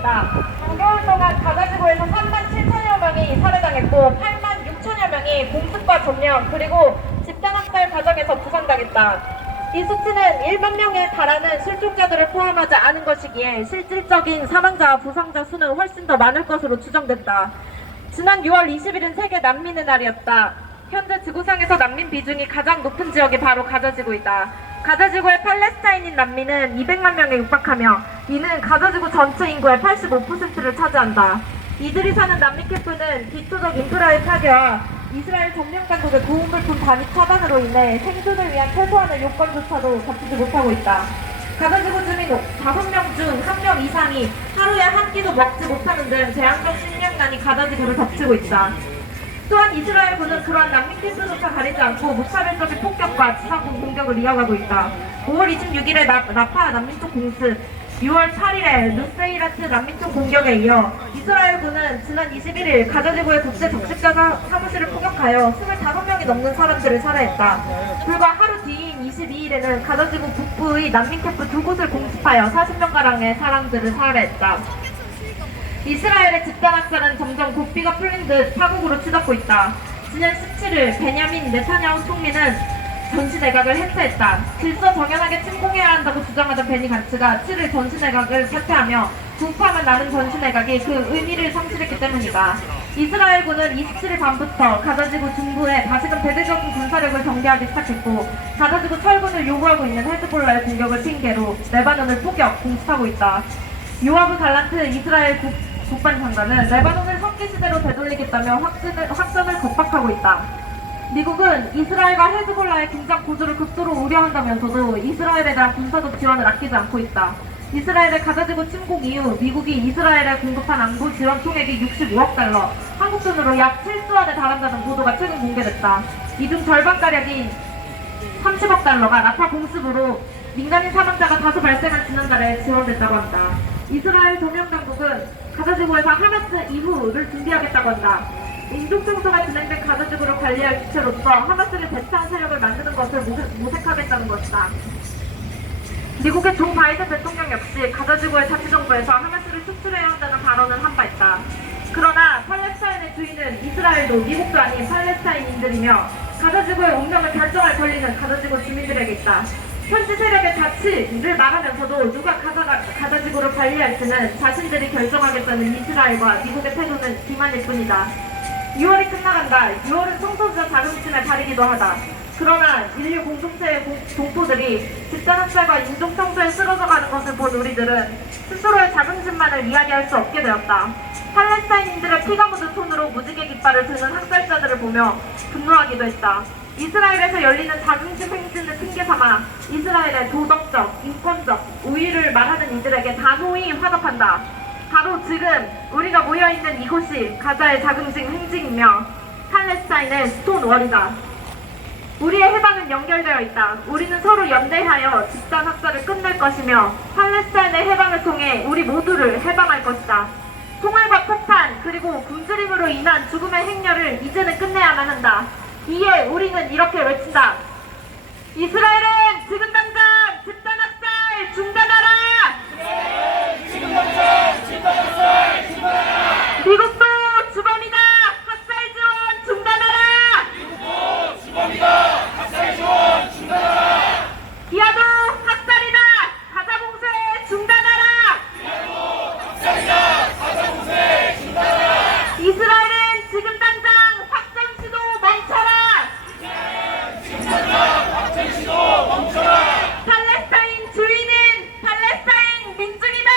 있다. 5개월 동안 가자지구에서 3만 7천여 명이 살해당했고 8만 6천여 명이 공습과 점령 그리고 집단학살 과정에서 부상당했다. 이 수치는 1만 명에 달하는 실종자들을 포함하지 않은 것이기에 실질적인 사망자와 부상자 수는 훨씬 더 많을 것으로 추정된다. 지난 6월 20일은 세계 난민의 날이었다. 현재 지구상에서 난민 비중이 가장 높은 지역이 바로 가자지구이다. 가자지구의 팔레스타인인 난민은 200만 명에 육박하며 이는 가자지구 전체 인구의 85%를 차지한다. 이들이 사는 난민 캠프는 기초적 인프라의 파괴와 이스라엘 점령 당국의 구호물품 단위 차단으로 인해 생존을 위한 최소한의 요건조차도 갖추지 못하고 있다. 가자지구 주민 5명 중 1명 이상이 하루에 한 끼도 먹지 못하는 등 재앙적 식량난이 가자지구를 덮치고 있다. 또한 이스라엘군은 그러한 난민 캠프조차 가리지 않고 무차별적인 폭격과 지상군 공격을 이어가고 있다. 5월 26일에 라파 난민촌 공습, 6월 8일에 누세이라트 난민촌 공격에 이어 이스라엘군은 지난 21일 가자지구의 국제 적십자 사무실을 폭격하여 25명이 넘는 사람들을 살해했다. 불과 하루 뒤인 22일에는 가자지구 북부의 난민 캠프 2곳을 공습하여 40명가량의 사람들을 살해했다. 이스라엘의 집단학살은 점점 고삐가 풀린 듯 파국으로 치닫고 있다. 지난 17일 베냐민 네타냐후 총리는 전시내각을 해체했다. 질서 정연하게 침공해야 한다고 주장하던 베니 간츠가 7일 전시내각을 사퇴하며 분파만 나는 전시내각이 그 의미를 상실했기 때문이다. 이스라엘군은 27일 밤부터 가자지구 중부에 다시금 대대적인 군사력을 전개하기 시작했고 가자지구 철군을 요구하고 있는 헤즈볼라의 공격을 핑계로 레바논을 포격, 공습하고 있다. 요아브 갈란트 이스라엘 국방장관은 레바논을 석기시대로 되돌리겠다며 확전을 겁박하고 있다. 미국은 이스라엘과 헤즈볼라의 긴장 고조를 극도로 우려한다면서도 이스라엘에 대한 군사적 지원을 아끼지 않고 있다. 이스라엘의 가자지구 침공 이후 미국이 이스라엘에 공급한 안보 지원 총액이 65억 달러, 한국 돈으로 약 7조 원에 달한다는 보도가 최근 공개됐다. 이 중 절반가량인 30억 달러가 라파 공습으로 민간인 사망자가 다수 발생한 지난달에 지원됐다고 한다. 이스라엘 점령당국은 가자지구에서 하마스 이후를 준비하겠다고 한다. 인종청소가 진행된 가자지구를 관리할 주체로서 하마스를 대체한 세력을 만드는 것을 모색하겠다는 것이다. 미국의 조 바이든 대통령 역시 가자지구의 자치정부에서 하마스를 수출해야 한다는 발언을 한 바 있다. 그러나 팔레스타인의 주인은 이스라엘도 미국도 아닌 팔레스타인인들이며 가자지구의 운명을 결정할 권리는 가자지구 주민들에게 있다. 현지 세력의 자치를 말하면서도 누가 가자지구를 관리할지는 자신들이 결정하겠다는 이스라엘과 미국의 태도는 기만일 뿐이다. 6월이 끝나간다. 6월은 성소수자 자긍심의 달이기도 하다. 그러나 인류 공동체의 동포들이 집단학살과 인종청소에 쓰러져가는 것을 본 우리들은 스스로의 자긍심만을 이야기할 수 없게 되었다. 팔레스타인인들의 피가 묻은 손으로 무지개 깃발을 드는 학살자들을 보며 분노하기도 했다. 이스라엘에서 열리는 자긍심 행진을 핑계삼아 이스라엘의 도덕적, 인권적 우위를 말하는 이들에게 단호히 화답한다. 바로 지금 우리가 모여있는 이곳이 가자의 자긍심 행진이며 팔레스타인의 스톤월이다. 우리의 해방은 연결되어 있다. 우리는 서로 연대하여 집단 학살을 끝낼 것이며 팔레스타인의 해방을 통해 우리 모두를 해방할 것이다. 총알과 폭탄 그리고 굶주림으로 인한 죽음의 행렬을 이제는 끝내야만 한다. 이에 우리는 이렇게 외친다. 이스라엘은 지금 당장 집단 학살 중단하라! 지금 당장 집단 학살 중단하라! 미국도 주범이다! 학살 지원 중단하라! 미국도 주범이다! 학살 지원 중단하라! 기아도 학살이다! 가자 봉쇄 중단하라! 기아도 학살이다! 가자 봉쇄 중단하라! 이스라엘은 지금 당장 확전 시도 멈춰라! 지금 당장 학살 시도 멈춰라! 팔레스타인 주인은 팔레스타인 민중이다!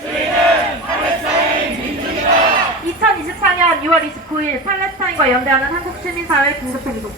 주인은 팔레스타인 민중이다! 2024년 6월 29일 팔레스타인과 연대하는 한국 시민사회 긴급행동